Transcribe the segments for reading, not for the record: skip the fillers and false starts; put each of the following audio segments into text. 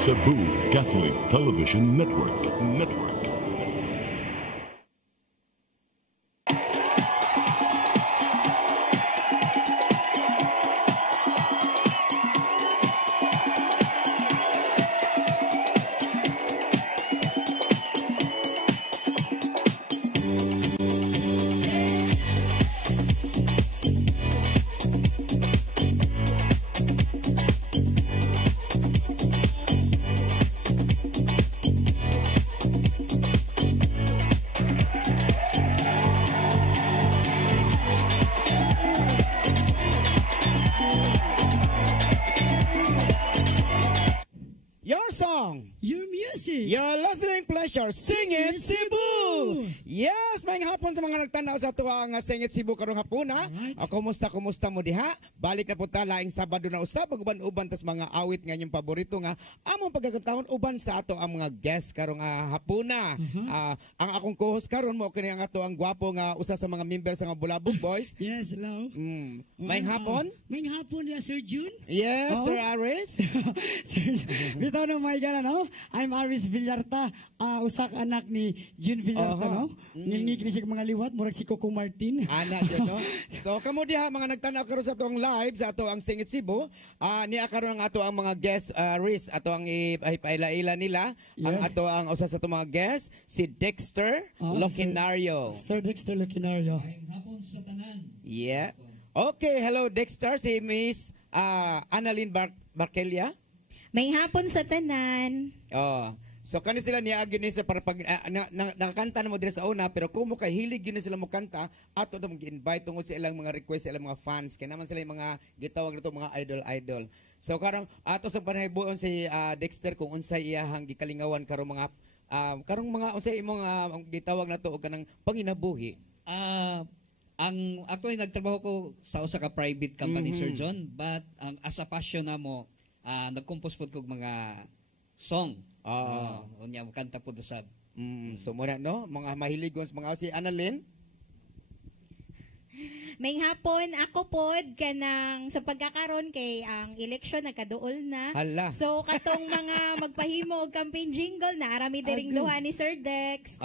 Cebu Catholic Television Network. Sing It Cebu! Yes, maayong hapon sa mga nagtanaw sa tuwang Sing It Cebu karong hapuna. Kumusta mo diha? Balik na po ta laing Sabado na usab uban-uban tas mga awit nga inyong paborito nga among pagkakataon uban sa ato ang mga guest karong hapuna. Ang akong co-host karon mo kini ang ato ang gwapo nga usa sa mga member sa mga Bulabog Boys. Yes, hello. Maayong hapon? Maayong hapon ya Sir June. Yes, Sir Aris. Sir, bitaw na may gala no. I'm Aris Villarta. Usak anak ni June Villarta, no? Ngilngig ni siya mga liwat, murag si Coco Martin. Anak dyan, no? So, kamo diha, mga nagtanaw karon sa atong live, sa ato ang Sing It Cebu, niya karon ang ato ang mga guest, Riz, ato ang ipaila-ila nila, ang ato ang usa sa atong mga guest, si Dexter Locinario. Sir Dexter Locinario. Ayong hapon sa tanan. Yeah. Okay, hello Dexter, si Miss Annalyn Barkelia. May hapon sa tanan. So kani sila niagi ni sa para pag nakakanta na mo dire sa una pero kung mo kay hilig gini sila mo kanta ato na mag-invite tungod sa ilang mga request sa ilang mga fans kay naman sila yung mga gitawag nito mga idol. So karong ato sa panaybuon si Dexter kung unsay iyahang gikalingawan karong mga unsay imong gitawag nato og kanang panginabuhi. Ang actually nagtrabaho ko sa usa ka private company Sir John, but as a passion namo nagcompose pud kog mga song. Unya mo kanta po dosad. So muna no, mga mahiligon sa mga si Annalyn. May hapon ako pod kanang sa pagkakaron kay ang election nagkaduol na. Hala. So katong mga magpahimo og campaign jingle na arami diring duha ni Sir Dex.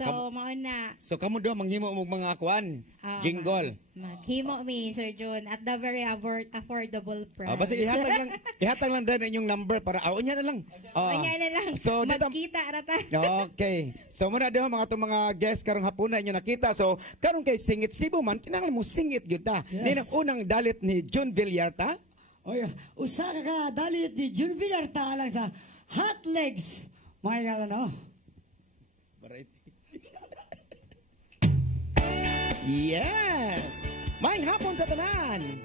So mao na. So kamo do manghimo og mga kuan jingle. Maghimo mi Sir John at the very affordable price. Basta ihatag lang din inyong number para unya na lang. Unya na lang. So magkita rata. Okay. So muna diha mga guests karong hapon na inyo nakita. So karon kay Sing It Cebu man kinahanglan mo singit gyud ta. Ni ang unang dalit ni June Villarta. Usa ka dalit ni June Villarta lang sa Hot Legs. May nga no. Yes! Maayong hapon sa tanan!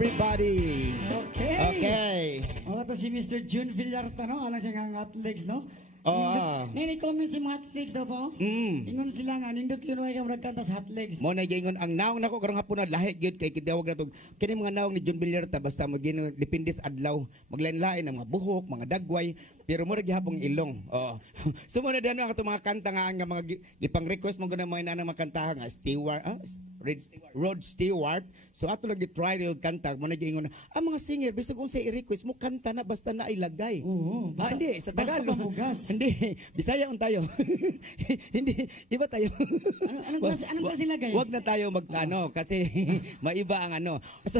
everybody. Okay. Okay. O, ito si Mr. June Villarta, no? Alang siya nga athletics, no? Oo. Nini-comment si mga athletics daw po. Ingon sila nga, nindot yun ay kamragkanta sa athletics. Mo na gingon ang naong nako karong hapon na lahi gyud kay kidawag na tong kini mga naong ni June Villarta basta mo gino depende sa adlaw maglain-lain ang mga buhok, mga dagway pero mo ra gihapon ilong. Oo. Sumunod ano ang atong mga kanta nga mga gipang request mo guna mga inanang makanta nga Stewart, Rod Stewart. So ato lang gi-try yung kanta mo na gingon ang mga singer bisag kung sa i-request mo kanta na basta na ilagay. Oo. Hindi sa Tagalog. Basta Hindi, Bisaya un tayo. Hindi, iba tayo. Anong klase lagay? Wag na tayo magtano kasi maiba ang ano. So,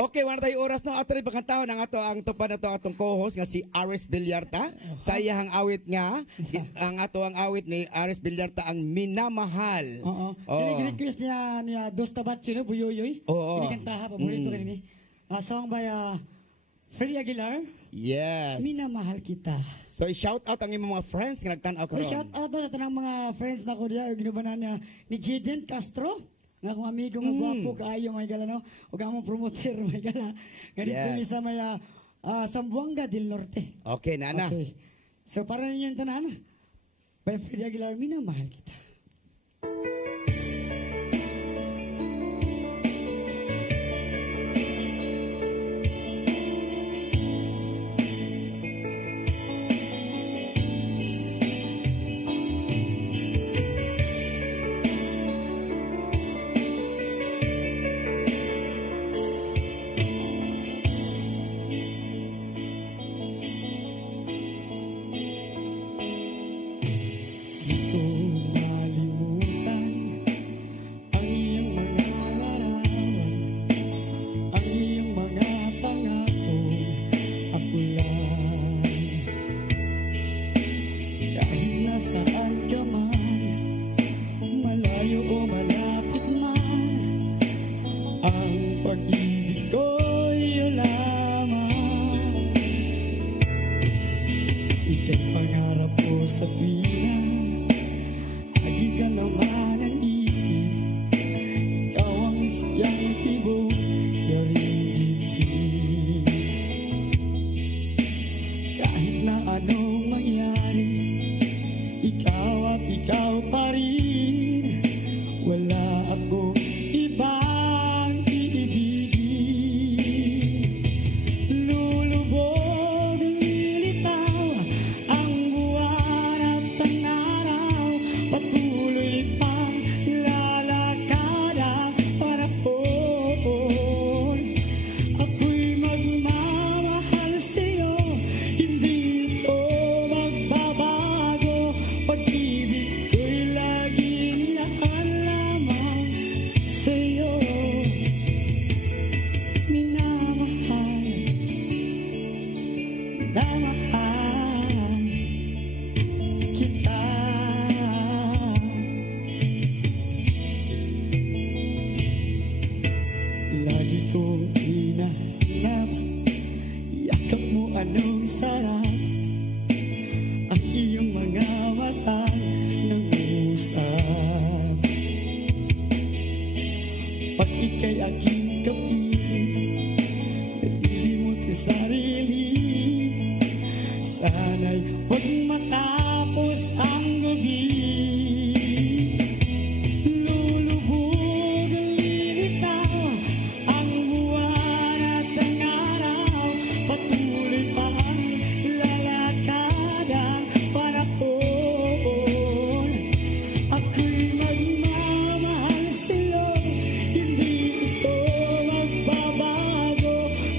okay, wala tayo oras na ato rin pagkantaon ang ato ang tupa na to atong co-host nga si Aris Villarta. Sa iyang awit nga, ang ato ang awit ni Aris Villarta ang Minamahal. Oo. Request niya Dos Tabatso, no? Buyoyoy. Oo. Kinikantaha, paborito rin ni. Song by Freddie Aguilar. Yes. Minamahal kita. So, shout out ang imong mga friends nga nagtan-aw karon. Shout out na tanang mga friends na ko diya, ginubanan niya ni Jaden Castro. Nga kong amigo nga gwapo kaayo may gala no. Ug among promoter may gala. Nga dito ni sa maya Sambuanga del Norte. Okay, nana. Okay. So para ninyo yung tanan. By Freddie Aguilar, minamahal kita.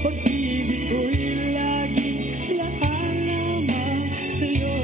Pag-ibig ko'y laging laan lamang sa'yo.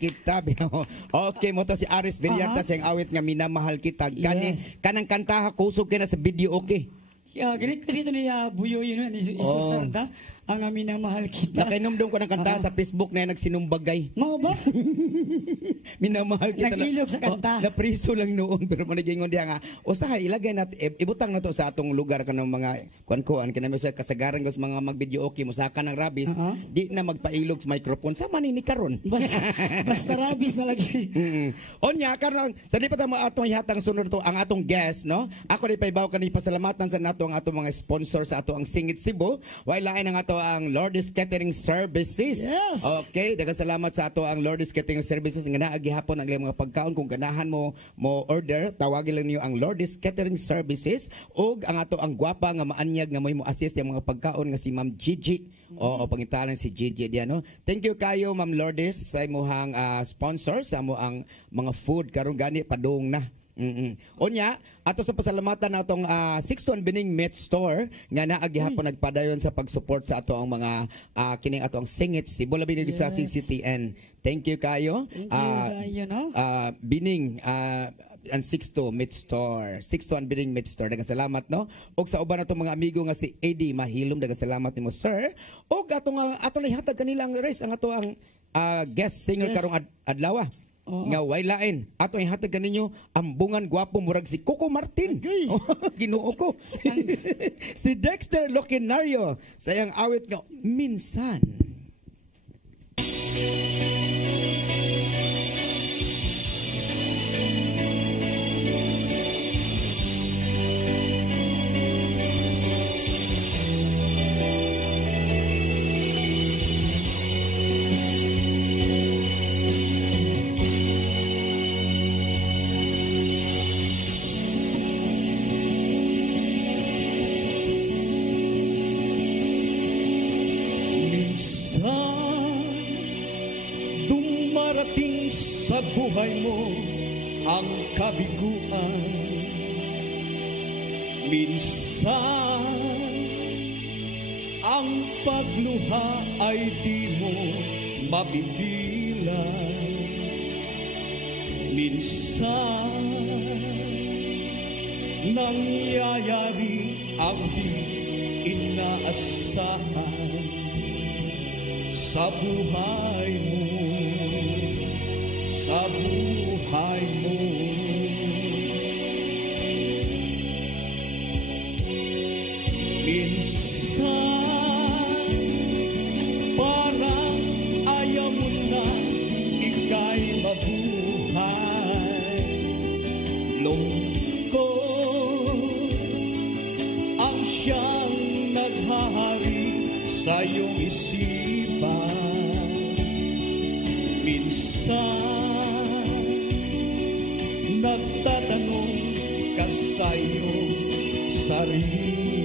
kita. Okay, mo to si Aris Villanta sa awit nga minamahal kita. Kanang kantaha kusog ka na sa video, okay? Ganit kasi ito niya buyo yun, isusar ta. Ang minamahal kita. Nakainomdom ko ng kanta sa Facebook na nagsinumbagay. Mo ba? Minamahal kita. Nag-ilog sa kanta. Napriso lang noon pero manigingon diya nga. Usaha ilagay nat ibutang na to sa atong lugar kanang mga kuan-kuan kinami sa kasagaran gus mga mag-video okay mo saka ng rabis di na magpailog sa microphone sa man ni karon. Basta rabis na lagi. Onya karon sa di pa ta mo atong ihatang sunod to ang atong guest no. Ako di paibaw kani pasalamatan sa nato ang atong mga sponsor sa ato ang Singit Cebu. While lain ang ato ang Lourdes Catering Services. Yes. Okay, daghang salamat sa ato ang Lourdes Catering Services nga naa gihapon ang mga pagkaon kung ganahan mo order, tawagin lang niyo ang Lourdes Catering Services ug ang ato ang gwapa nga maanyag nga mo assist yung mga pagkaon nga si Ma'am Gigi. Oo, pangintalan si Gigi diyan no. Thank you kayo Ma'am Lourdes sa imong sponsor sa amo ang mga food karon gani padung na. Onya, ato sa pasalamatan natong 621 Bining Meat Store nga naagihapon nagpadayon sa pag-support sa ato ang mga kining ato ang Singit Cebu labi ni sa CCTN. Thank you kayo. Bining ang 62 Meat Store. 621 Bining Meat Store. Daghang salamat no. Og sa uban natong mga amigo nga si Eddie Mahilom daghang salamat nimo sir. Og atong ihatag kanila ang race ang ato ang guest singer karong adlaw. Nga way lain ato ihatag kaninyo ang bungan gwapo murag si Coco Martin. Ginoo ko. Si Dexter Loquinario sayang awit nga minsan. Sa buhay mo ang kabiguan, minsan ang pagluha ay di mo mapigilan. Minsan nangyayari ang di inaasahan sa buhay mo. Sa buhay mo minsan parang ayaw mo na ika'y mabuhay. Lungkot ang siyang naghahari sa iyong isipan. Minsan nagtatanong ka sa iyong sarili,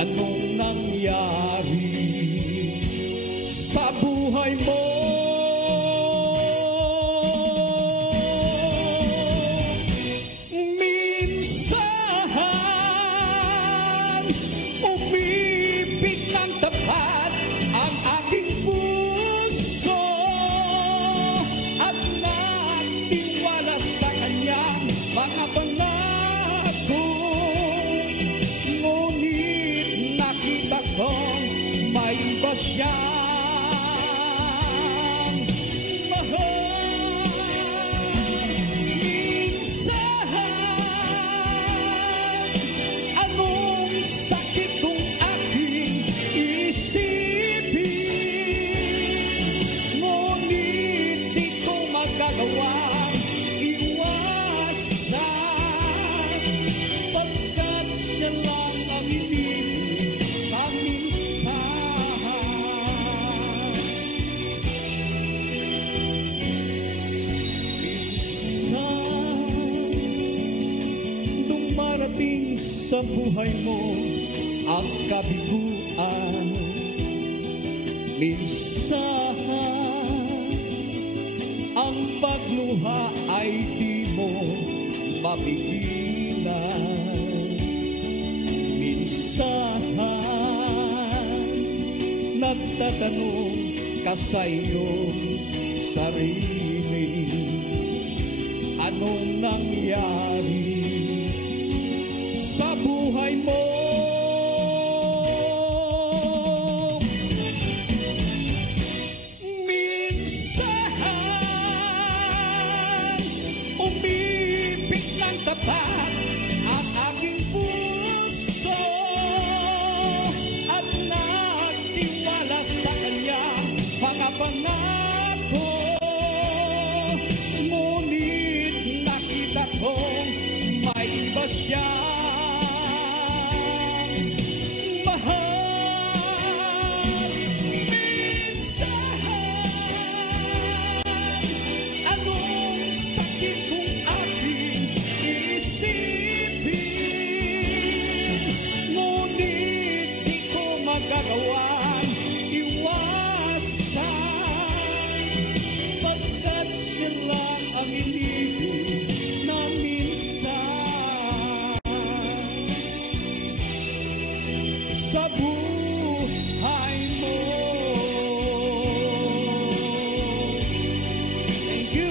anong nangyari sa buhay mo? Minsan umibig ng tapat ang aking puso at natiwala sa kanyang mga pangako. Ngunit nakita kong may iba siyang mahal. Minsan anong sakit kong aking isipin, ngunit di ko magagawang iwasan, pagkat siya lang ang ibig paminsan. Minsan dumarating sa buhay mo ang kabiguan. Minsan ang pagluha ay di mo mapigilan. Minsan nagtatanong ka sa iyong sarili. Anong nangyari sa buhay mo? Umibig ng tapat ang aking puso at nagtiwala sa kanya mga pangako. Ngunit nakita kong may iba siyang mahal. Minsan, anong sakit kung aking isipin, ngunit di ko magagawang iwasan, pagkat siya lang ang inibig na minsan sa buhay mo. Thank you.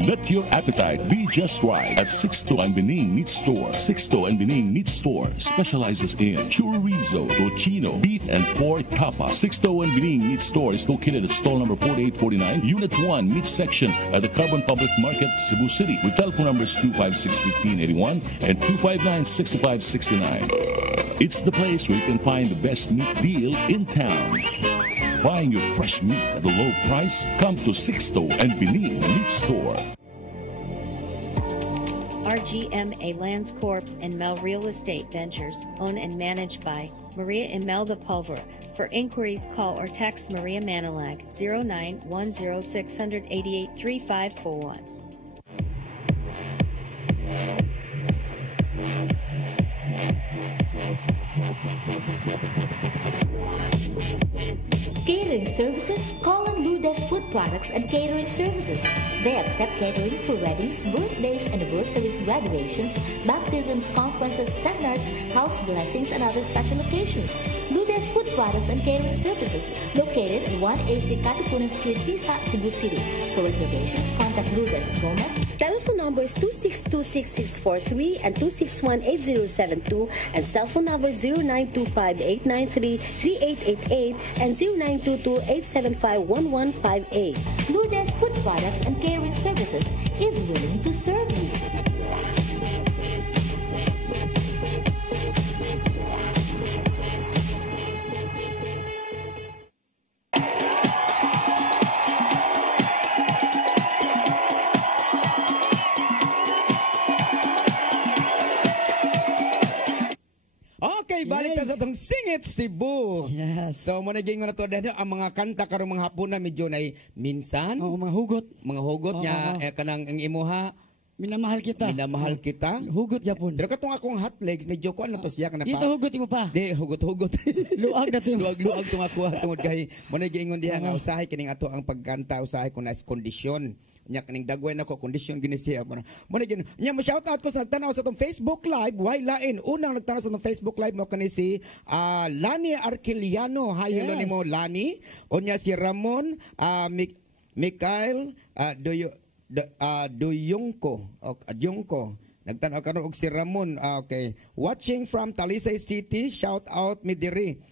Let your appetite be just right at Sixto and Bening Meat Store. Sixto and Bening Meat Store specializes in chorizo, tocino, beef, and pork tapa. Sixto and Bening Meat Store is located at stall number 4849, Unit 1, Meat Section at the Carbon Public Market, Cebu City, with telephone numbers 256-1581 and 259-6569. It's the place where you can find the best meat deal in town. Buying your fresh meat at a low price? Come to Sixto and Bening Meat Store. RGMA Lands Corp. and Mel Real Estate Ventures, owned and managed by Maria Imelda Pulver. For inquiries, call or text Maria Manilag 0910-688-3541. Catering services, call on Lourdes Food Products and Catering Services. They accept catering for weddings, birthdays, anniversaries, graduations, baptisms, conferences, seminars, house blessings, and other special occasions. Lourdes Food Products and Catering Services, located at 180 Katipunan Street, Tisa, Cebu City. For reservations, contact Lourdes Gomez. Telephone numbers 2626643 and 2618072 and cell phone number 0925-893-3888 and 0922-875-1158. Lourdes Food Products and Catering Services is willing to serve you. Okay, balik na sa itong Singit Cebu. Yes. So, muna gingon na to dahil ang mga kanta karong mga hapon na medyo na minsan. Oo, mga hugot. Mga hugot niya, kanang ang imuha. Minamahal kita. Minamahal kita. Hugot yapon. Pero katong akong hot legs, medyo ko ano to siya. Dito hugot mo pa. Di, hugot-hugot. Luag na to. Luag tong ako. Tungod kay, muna gingon diha nga usahay kining ato ang pagkanta, usahay ko na kondisyon. Nya kaning dagway nako kondisyon gini siya mo gin nya mo shout out ko sa nagtanaw sa tong Facebook live why lain unang nagtanaw sa tong Facebook live mo kani si Lani Arquiliano hi hello nimo Lani unya si Ramon Mikael Duyongko nagtanaw karon og si Ramon okay watching from Talisay City shout out mi diri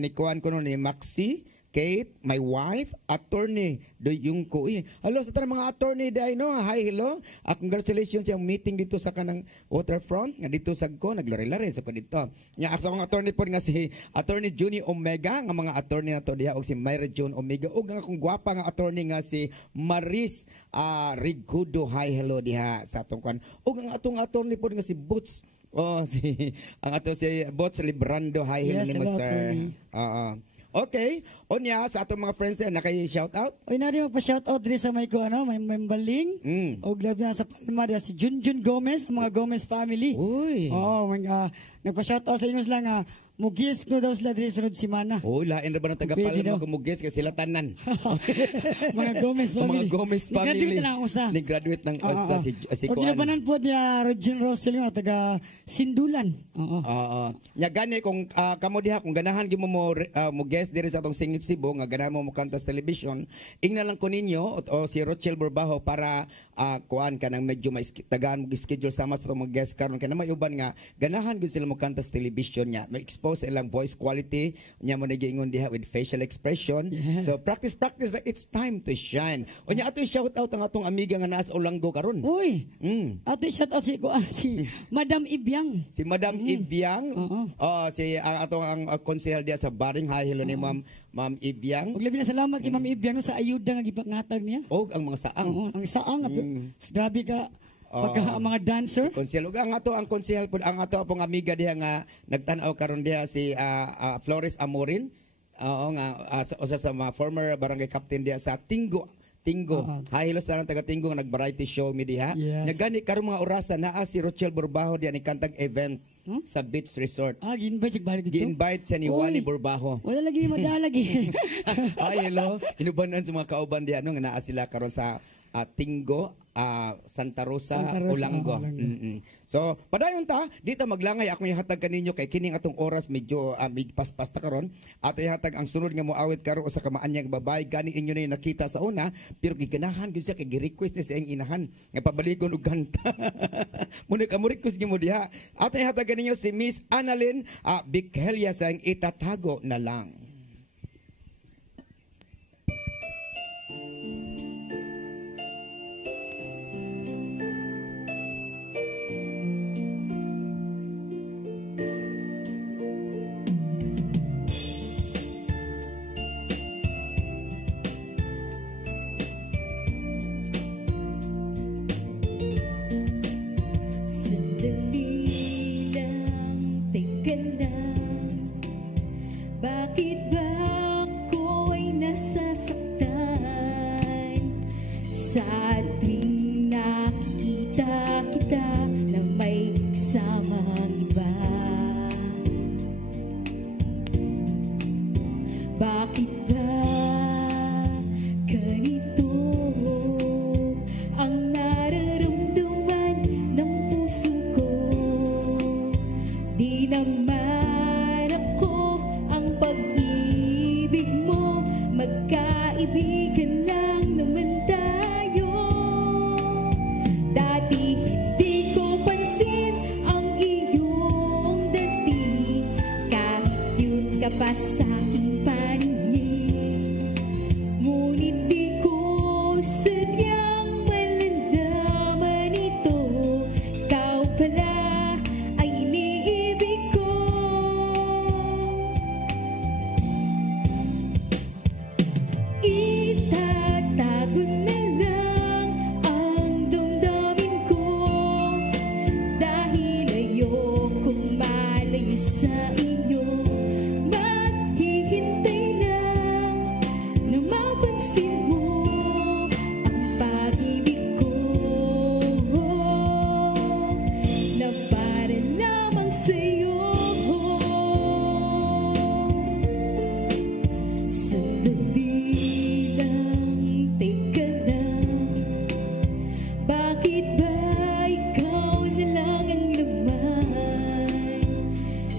ni kuan ko ni Maxi Kate, my wife, attorney, yung ko. Hello sa tanang mga attorney day no. Hi, hello. Congratulations yung meeting dito sa kanang waterfront nga dito sa ko naglari-lari sa ko dito. Nya sa mga attorney po nga si Attorney Juni Omega nga mga attorney nato diha og si Myra June Omega ug nga akong gwapa nga attorney nga si Maris Rigudo. Hi, hello diha sa atong kan. Ug ang atong attorney po nga si Boots. Si ang ato si Boots Librando. Hi, hello yes, nimo sir. Okay. Onya sa atong mga friends na nakay-shout out. Oy na rin magpa-shout out diri sa may ko may membaling. Og labi na sa Palma dia si Junjun Gomez, ang mga Gomez family. Uy. Nagpa-shout out sa inyo lang mugis ko daw sila diri sunod semana. Oh, lain ra ba ng taga Pwede daw. Palma kumugis kay sila tanan. Mga Gomez family. Mga Gomez family. Ni-graduate na ang usa. Ni-graduate ng usa si Kuan. Kuan. Paglabanan po niya Roger Rossel nga taga Sindulan. Oo. Nya gani kung kamo diha kung ganahan gyud mo guest diri sa atong Singit Cebu nga ganahan mo kanta sa television, ingna lang ko ninyo o si Rochelle Burbaho para kuan kanang medyo may tagaan mo schedule sama sa mga guest karon kay na may uban nga ganahan gyud sila mo kanta sa television nya, may expose ilang voice quality nya mo nagiingon diha with facial expression. Yeah. So practice it's time to shine. Unya ato shout out ang atong amiga nga naa sa Olanggo karon. Uy. Ato shout out si Madam Ibyang. Si Madam Ibyang. Si atong ang konsehal diya sa Baring. Hi, hello ni Ma'am Ibyang. Ug labi na salamat kay Ma'am Ibyang sa ayuda nga gipangatag niya. Ang mga saang. Ang saang ato. Grabe ka pagka mga dancer. Konsehal ug ang konsehal pud ang ato apong amiga diha nga nagtan-aw karon diha si Flores Amorin. Nga usa sa mga former barangay captain diha sa Tingo. Hi, hello sa taga Tingo nga nag-variety show mi diha. Yes. Nagani karon mga orasan naa si Rochelle Burbaho diha ni kantag event sa Beach Resort. Gi-invite sig balik dito. Gi-invite sa ni Wani Burbaho. Wala lagi madalagi. Hi, hello. Hinubanan sa mga kauban diha nga naa sila karon sa Tingo, Santa Rosa, Olanggo. So, padayon ta, dito maglangay ako ihatag kaninyo kay kining atong oras medyo paspas ta karon. Ato ihatag ang sunod nga moawit karon sa kamaanyang babay gani inyo na nakita sa una, pero giganahan gyud siya kay gi-request ni sa iyang inahan nga pabalikon og kanta. Muna ka mo request gyud mo diha. Ato ihatag kaninyo si Miss Annalyn Bickelia sa Itatago na Lang. Bakit ba ako'y nasasaktan sa tuwing nakikita kita na may kasamang iba? Bakit ba ganito ang nararamdaman ng puso ko? Di naman ako ang pag-ibig mo, magkaibigan lang naman tayo. Dati hindi ko pansin ang iyong dating, kahit yun ka pa sa aking paningin. Ngunit di ko sadyang malalaman ito, ikaw pala ay iniibig ko. Itatago na lang ang damdamin ko, dahil ayokong malayo sa iyo. Maghihintay lang na mapansin mo ang pag-ibig ko, na para lamang sa'yo. Sandali lang, teka lang, bakit ba ikaw na lang ang laman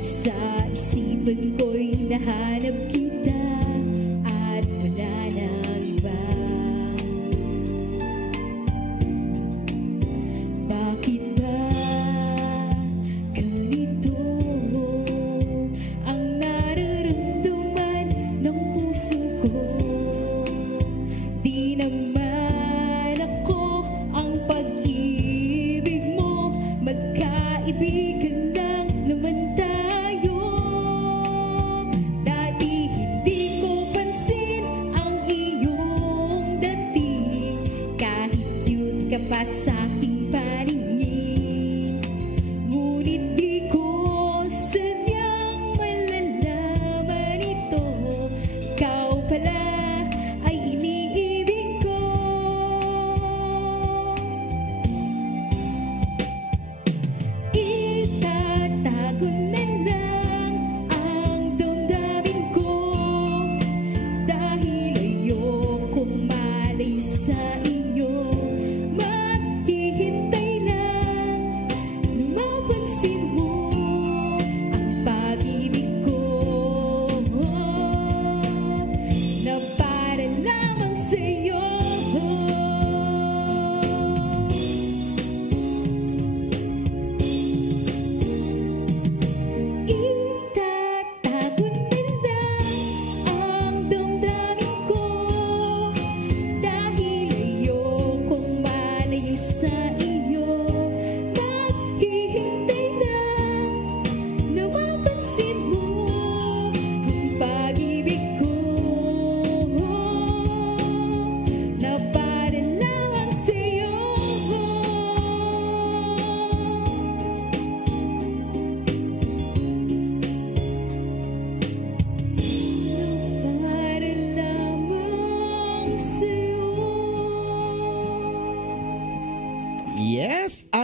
sa isipan ko'y nahanap kita at wala nang iba? Bakit ba ganito ang nararamdaman ng puso ko? Di naman ako ang pag-ibig mo, magkaibigan lang naman tayo. Dati hindi ko pansin ang iyong dating, kahit yun ka pa sa aking paningin. Ngunit di ko sadyang malalaman ito, ikaw pala ay iniibig ko. Itatago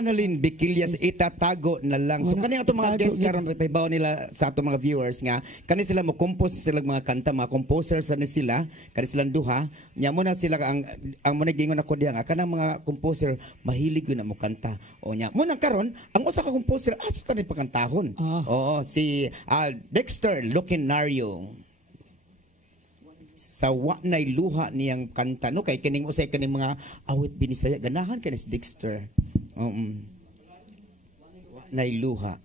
Annalyn Biquillas, itatago na lang. So kani ato mga guests karon repahibaw nila sa ato mga viewers nga kani sila mo compose sila mga kanta, mga composers ani sila, kani silang duha. Nya mo na sila ang mo gingon ako diha nga kanang mga composer mahilig yun na mo kanta. O nya mo na karon ang usa ka composer aso ta ni pagkantahon. Oo, si Dexter Lucinario. Sa wa nay luha niyang kanta no kay kining usay kining mga awit binisaya ganahan kay si Dexter. Nay luha.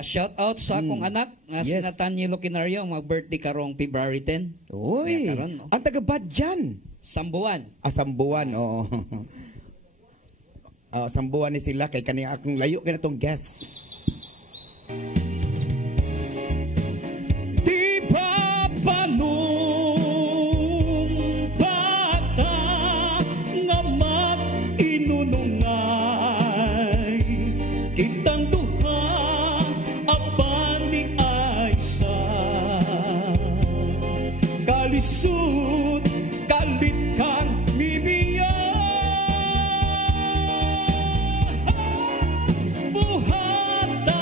Shout out sa akong anak nga si Nathaniel Lucinario, mag-birthday karong February 10. Oy. Ang taga Badjan, Sambuan. Sambuan, oo. Sambuan ni sila kay kani akong layo kay natong guest. Kalisud, kalit kang mibiya. Buhataan,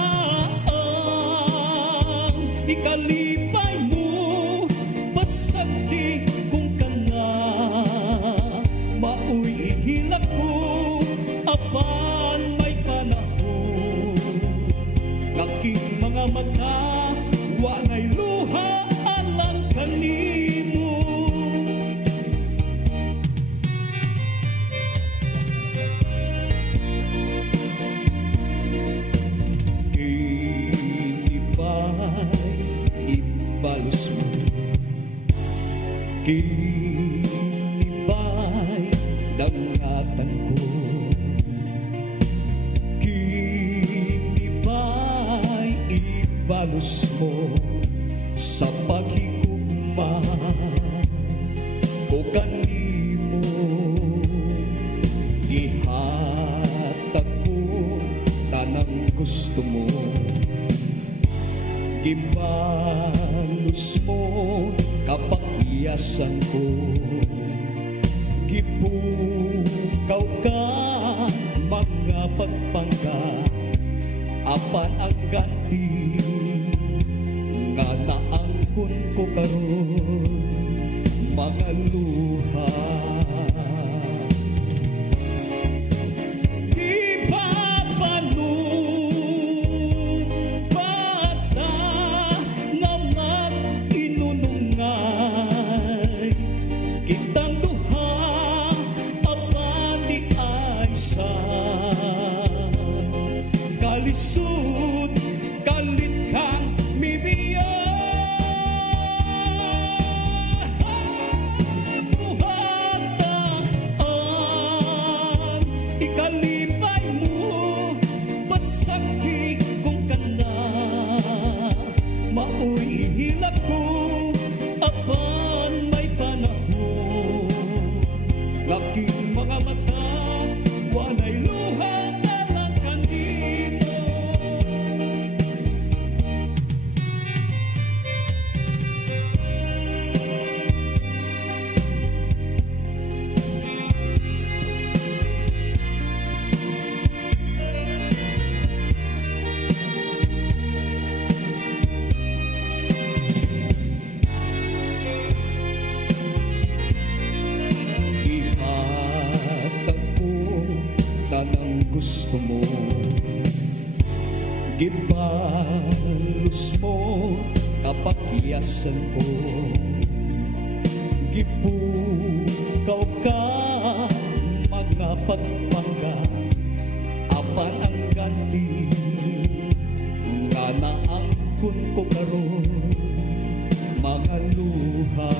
ikalipay mo, pasagdi kung kana. Mauy ihilak ko, apan may panahon. Aking mga mata, wanay luha alang kanimo. Inibay, ibalos mo. Kinibay, dangatan ko. Kinibay, ibalos mo. Sa paghigugma ko kanimo gihatag ko tanang gusto mo gibalos mo kapakyasan ko gipukaw ka mga pagpangga apan ang ganti nga naangkon ko karon mga luha. Di ba bata nga mag-inunungay kitang duha apan di ay sa kalisud kalit kang mibiya. Ikalipay mo, pasagdi kung kana. Mauy ihilak ko, apan may panahon. Aking mga mata, wanay luha alang kanino. Tanang gusto mo gibalos mo kapakyasan ko gipukaw ka mga pagpangga apan ang ganti nga naangkon ko karon mga luha.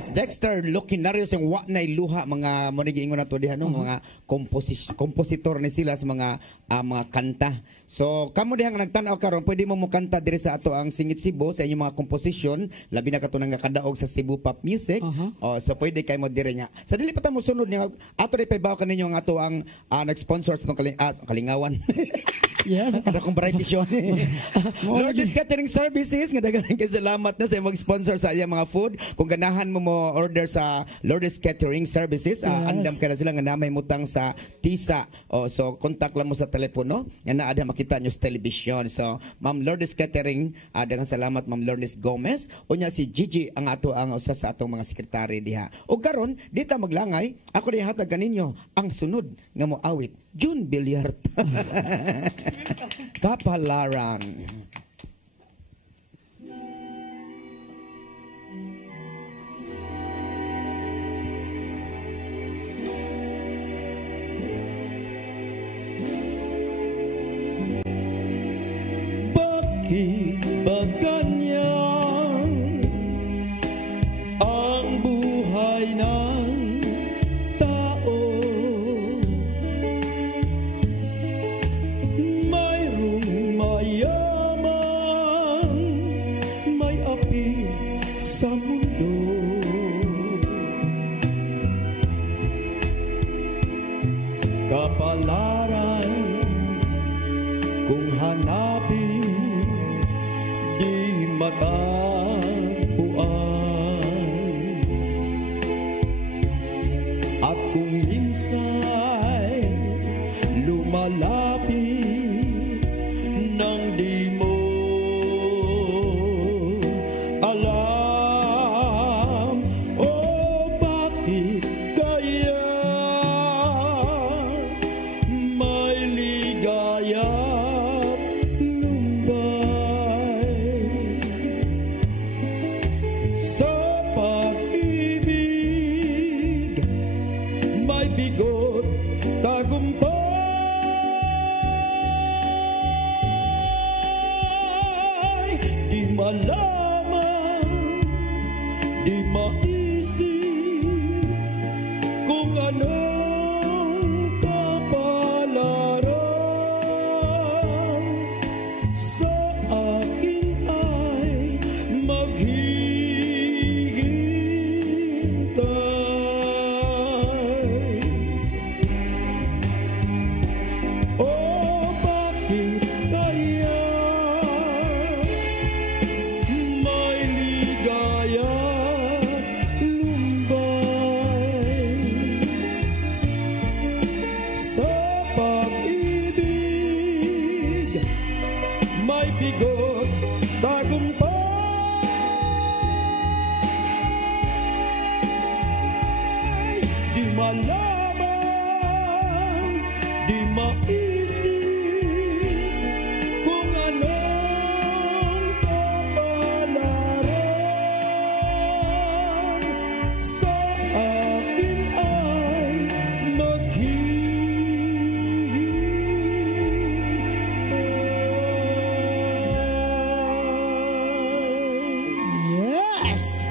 Yes, Dexter Lukinarios yung wa na luha mga manigiingon na to diha no mga kompositor ni sila sa mga kanta. So kamo diha nga nagtan-aw karon pwede mo kanta diri sa ato ang Singit Cebu sa inyong mga komposisyon labi na katunang nga kadaog sa Cebu Pop Music. So pwede kay mo diri nga. Sa dili pa ta mo sunod nga ato di paybaw kaninyo ang ato ang nag-sponsor sa Kalingawan. Yes. Ato kong variety show. Lourdes Catering Services nga daghan kay salamat na sa mag-sponsor sa iyang mga food. Kung ganahan mo order sa Lourdes Catering Services, andam ka na sila nga namay mutang sa TISA. So contact lang mo sa telepono nga naa ada makita nyo sa television. So Ma'am Lourdes Catering, daghang salamat Ma'am Lourdes Gomez. Unya si Gigi ang ato ang usa sa atong mga sekretary diha. O karon dita maglangay, ako diha hatag kaninyo ang sunod nga mo awit. June Villarta. Kapalaran. Bakit ba ganyan ang buhay ng tao? Mayroong mayaman, may api sa mundo. Kapalaran kung hanapin di matagpuan, at kung minsa'y lumalapit nang di mo alam, bakit kaya may ligaya't lumbay sa pag-ibig, may bigot tagumpay. Di malaman, di maisip kung anong kapalaran sa akin ay maghihintay. Bakit kaya may ligaya't lumbay sa pag-ibig, may bigot tagumpay. Di malaman, di maisip kung anong kapalaran sa akin ay maghihintay. Yes!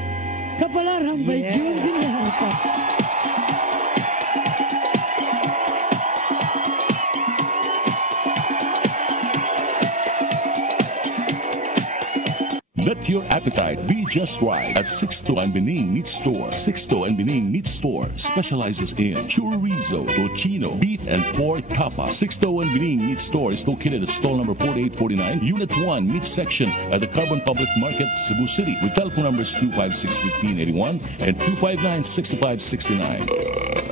Kapalaran by June Villarta. Let your appetite be just right at Sixto and Bening Meat Store. Sixto and Bening Meat Store specializes in chorizo, tocino, beef and pork tapa. Sixto and Bening Meat Store is located at stall number 4849, Unit 1, Meat Section at the Carbon Public Market, Cebu City, with telephone numbers 256-1581 and 259-6569.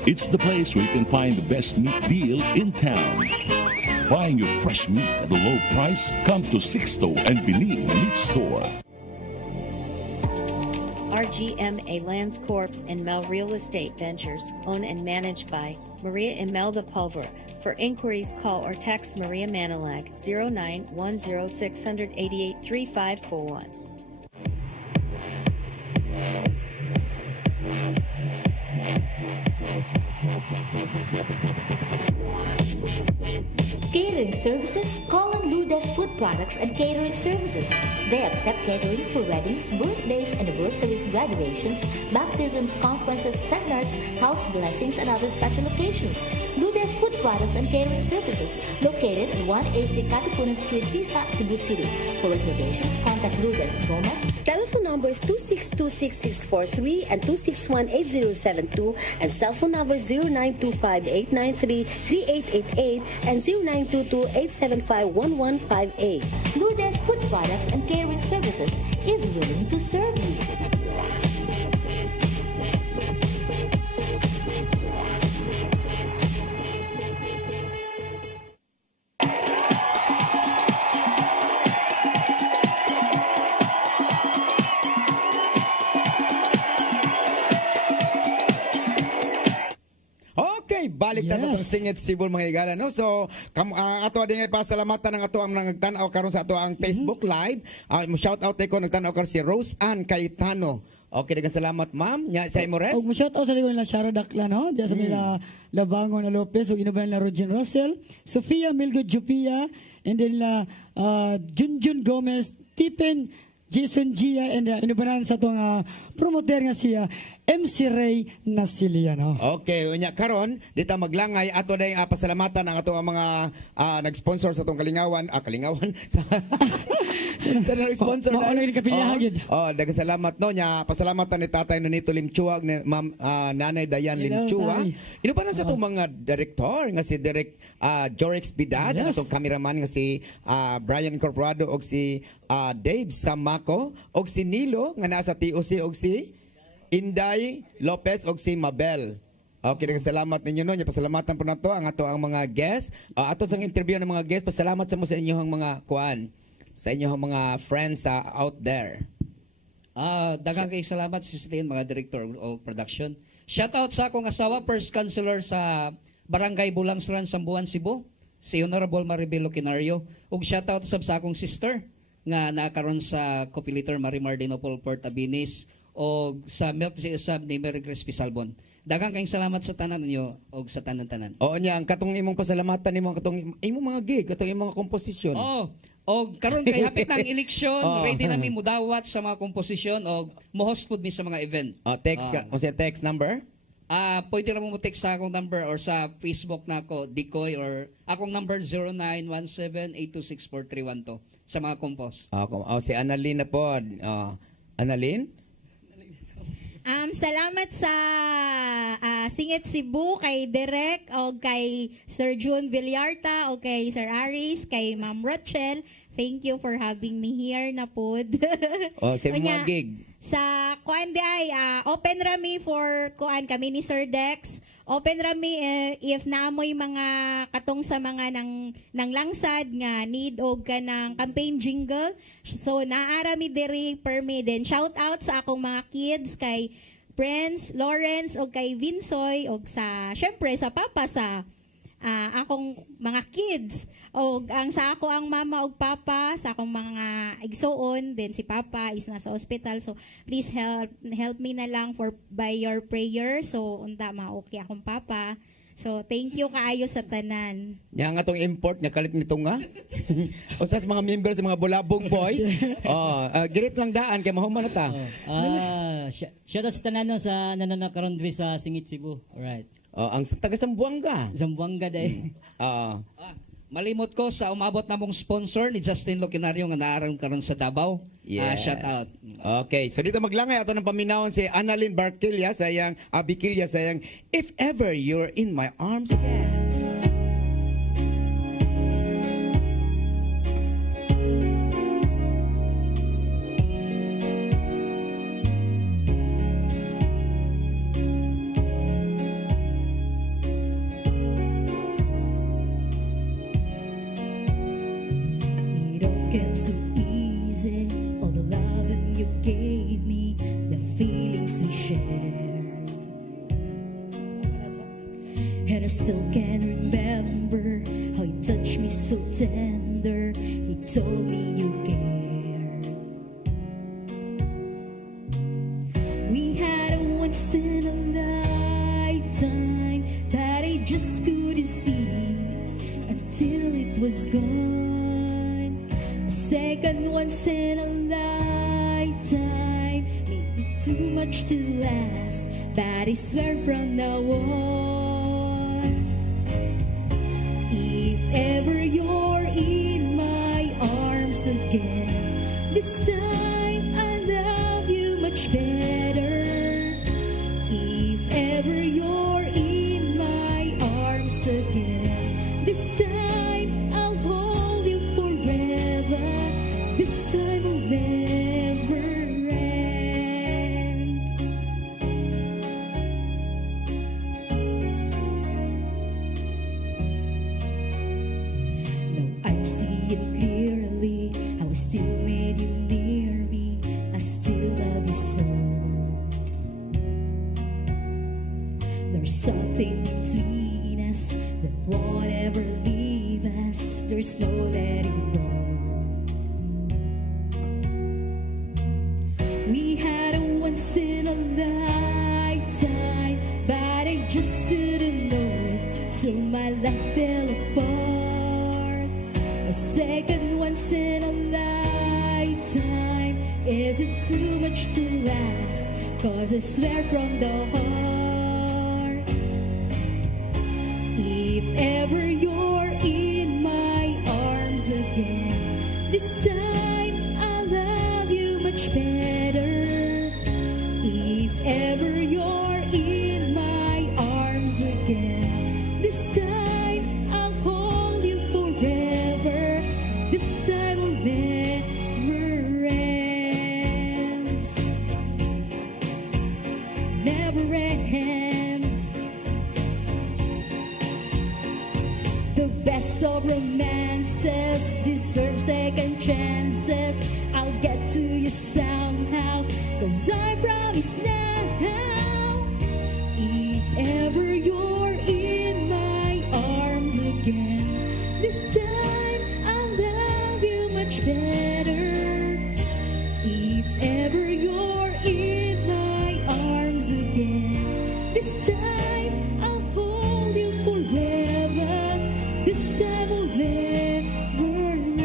It's the place where you can find the best meat deal in town. Buying your fresh meat at a low price? Come to Sixto and Bening Meat Store. RGMA Lands Corp. and Mel Real Estate Ventures, owned and managed by Maria Imelda Pulver. For inquiries, call or text Maria Manilag 0910-688-3541. Catering services, Colin Ludes Food Products and Catering Services. They accept catering for weddings, birthdays, anniversaries, graduations, baptisms, conferences, seminars, house blessings, and other special occasions. Ludes Food Products and Catering Services, located at 180 Katipunan Street, Tisa, Cebu City. For reservations, contact Ludes Gomez. Telephone numbers 2626643 and 2618072 and cell phone number 0925-893-3888 and 0922-875-1158. Ludes Food Products and Catering Services is willing to serve you. Balik na sa itong Singit Cebu mga higala, no? So, ato din ay pasalamatan ng ato ang nagtanaw karon sa ato ang Facebook Live. Shout out ko nagtanaw karon si Rose Ann Cayetano. Okay, dagang salamat ma'am. Nya sa imo res. Shout out sa likod nila Shara Dakla, no? Diya sa mila Labango na Lopez, ug inuban nila Rogen Russell, Sofia Milgo Jupia, and then Junjun Gomez, Tipen Jason Gia, and inubanan sa itong promoter nga siya MC Ray Nasiliano. Okay, unya karon dito maglangay ato day pasalamatan ang ato ang mga nag-sponsor sa atong kalingawan, sa nag-sponsor na ni kapilya. daghang salamat no nya pasalamatan ni Tatay Nonito Limchua, ni Ma'am Nanay Dayan Limchua. Ino pa na sa atong mga director nga si Direk Jorix Bidad, atong cameraman nga si Brian Corporado og si Dave Samako og si Nilo nga nasa TOC og si Inday Lopez og si Mabel. Okay, salamat ninyo no. Pasalamatan po na to ang ato ang mga guests. Ato sang interview ng mga guests, pasalamat sa mo sa inyong mga kuan, sa inyong mga friends out there. Daghang kay salamat sa mga director o production. Shout out sa akong asawa, first councilor sa Barangay Bulangsuran, Sambuan, Cebu, si Honorable Maribel Loquinario. Ug shout out sa akong sister nga nakaroon sa Copiliter Marimar Dinopol Port Abinis o sa Milk Usab ni Mary Grace Pisalbon. Daghang kayong salamat sa tanan ninyo o sa tanan-tanan. Oo niya, ang katong imong pasalamatan nimo katong imong mga gig, katong imong mga komposisyon. Oo. O karon kay hapit ng eleksyon, ready na mi mudawat sa mga komposisyon o mo-host pud mi sa mga event. Text ka, o sa text number? Pwede ra mo text sa akong number or sa Facebook na ako, Dikoy, or akong number 0917-826-4312 sa mga compos. Si Annalyn na po. Annalyn? Salamat sa Singit Cebu, kay Derek, o kay Sir June Villarta, o kay Sir Aris, kay Ma'am Rachel. Thank you for having me here na pod. Sa mga gig. Sa kuan di ay open rami for kuan kami ni Sir Dex. Open rami if naamoy mga katong sa mga nang langsad nga need og ka ng campaign jingle. So naarami diri per me. Then shout out sa akong mga kids kay Prince, Lawrence og kay Vinsoy og sa syempre sa papa sa akong mga kids. O ang sa ako ang mama og papa sa akong mga igsoon, then si papa is nasa hospital, so please help me na lang by your prayer, so unda ma-okay akong papa. So thank you kaayo sa tanan. Yang atong import nga kalit nito nga. Usas mga members sa mga Bulabog Boys. Girit lang daan kay mahuman na ta. Shout out sa tanan sa nananakaron diri sa Singit Cebu. Alright. Ang taga Zamboanga. Zamboanga day. Malimot ko sa umabot na mong sponsor ni Justin Loquinario nga naarang karon sa Davao. Shout out. Okay, so dito maglangay ato ng paminawan si Annalyn Barquilla sayang Abikilya sayang If Ever You're in My Arms Again. So easy, all the loving you gave me, the feelings we shared, and I still can remember how you touched me so tender. He told me you cared. We had a once in a lifetime was gone. A second once in a lifetime, maybe too much to last, but I swear from now on, if ever you're in my arms again, this time I love you much better. If ever you're in my arms again, this time I'll hold you forever. This time will never end. Now I see it clearly, how I still made you near me. I still love you so. There's something between us that won't ever leave us. There's no letting go. We had a once in a lifetime, but I just didn't know it till my life fell apart. A second once in a lifetime, is it too much to ask? 'Cause I swear from the heart, if ever you're in my arms again, this time I'll love you much better. If ever you're in my arms again, this time I'll hold you forever. This time will never end. Never end. The best of romances deserve second chances. I'll get to you somehow, 'cause I promise now, if ever you're in my arms again, this time I'll love you much better. If ever you're in my arms again, this time I'll hold you forever. This time will never end.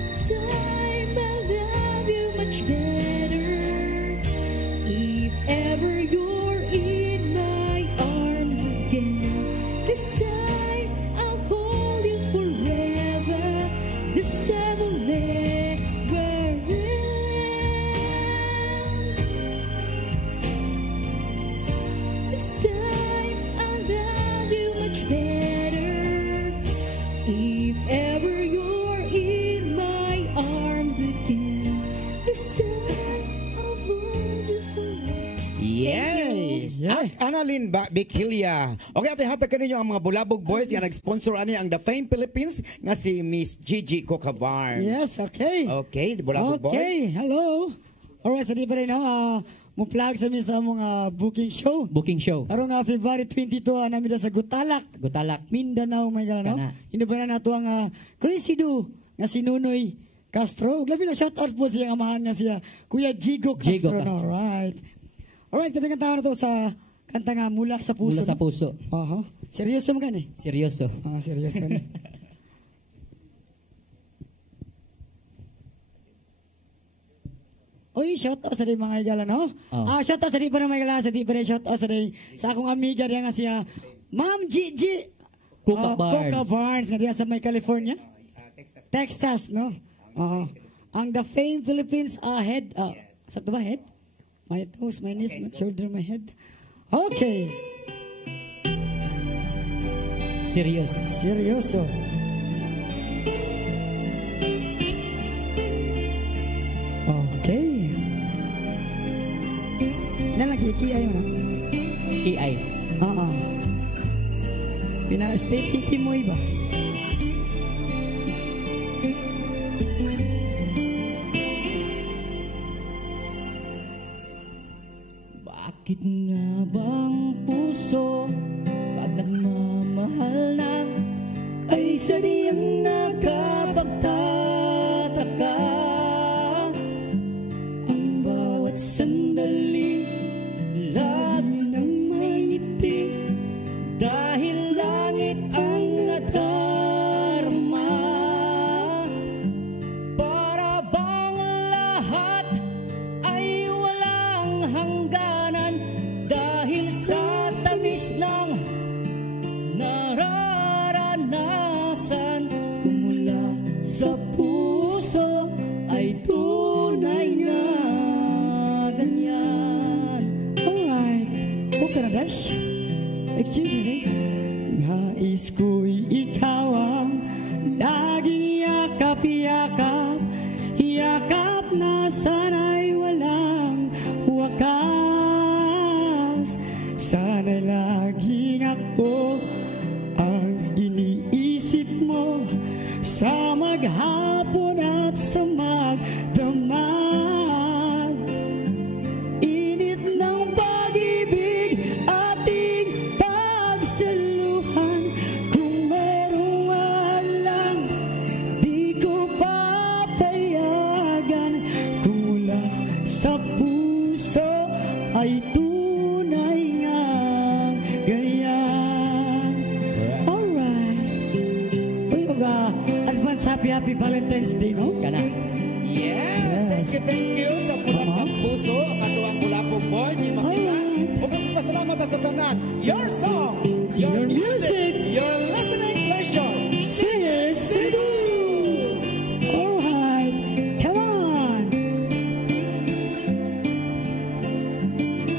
This time I'll love you much better. If ever you're in my arms again, this time I'll hold you forever. This time will never end. This time I'll love you much better. If ever you're in my arms again, this time I'll hold you forever. Yes! At Annalyn Bikilya. Okay, ate hatag ka ninyo ang mga Bulabog Boys nga nag-sponsor ani ang The Fame Philippines nga si Miss Gigi Cocabarn. Yes, okay. Okay, Bulabog Boys. Okay, hello. Alright, sa di pa rin, mo-plug sa mi sa mga booking show. Booking show. Karong February 22, namin sa Gutalak. Gutalak. Mindanao, may gala, no? Kana. Inubanan na ito ang Crazy Do, nga si Nunoy Castro. Labi na shout out po siya, ang amahan nga siya, Kuya Jigo Castro. Jigo Castro. No? Right. Alright, katingan tayo na ito sa kanta nga Mula sa Puso. Mula sa Puso. Seryoso mo gani? Seryoso. Seryoso gani. Uy, shout out sa di mga igala, no? Shout out sa di pa na mga igala, sa di pa rin shout out sa di sa akong amiga diya nga siya, Ma'am Gigi Coca Barnes. Coca Barnes, nga diya sa may California. Texas, no? Ang The Fame Philippines head, sakto ba head? My toes, my knees, my shoulder, my head. Okay. Seryoso. Seryoso. Okay. Nalagi, kiay mo na? Kiay. Pina-stating timoy ba? Bakit nga bang puso pag nagmamahal na ay sadyang nakapagtataka? Ang bawat sandali lagi nang may ngiti sa puso ay tunay nga ganyan. Alright, okay na Dash. Excuse me. Nais ko'y ikaw ang laging yakap-yakap, yakap na sana'y walang wakas. Sana'y laging ako ang iniisip mo sa maghapon at sa magdamag. Init ng pag-ibig ating pagsaluhan, kung merong alang di ko papayagan, kung mula sa puso ay tunay nga ganyan. Alright. Uy, advance happy Valentine's Day, no? Kana. Yes, thank you sa pula sa puso, katuwang pula po boys, yung makita. Huwag kang pasalamat sa tanan. Your song, your music, your listening pleasure. Sing it, Cebu! Alright, come on!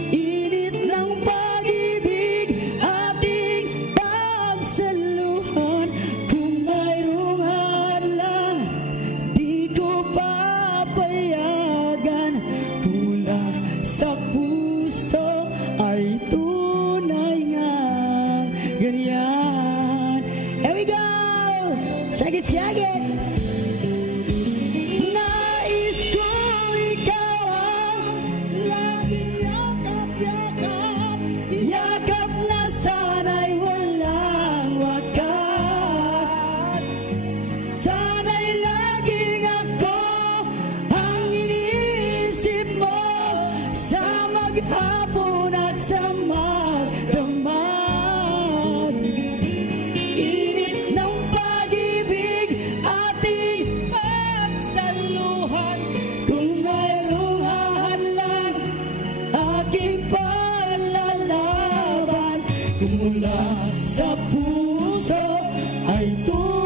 Init ng pag-ibig ating pagsaluhan, kung mayroong hadlang di ko papayagan, kung mula sa puso ay tunay nga ganyan. Here we go! Shake it, shake it! Nais ko ikaw ang laging yakap-yakap, yakap na sana'y walang wakas. Sana'y laging ako ang iniisip mo sa maghapon at sa magdamag. Init ng pag-ibig ating pagsaluhan, kung mayroong hadlang aking palalaban, kung mula sa puso ay tunay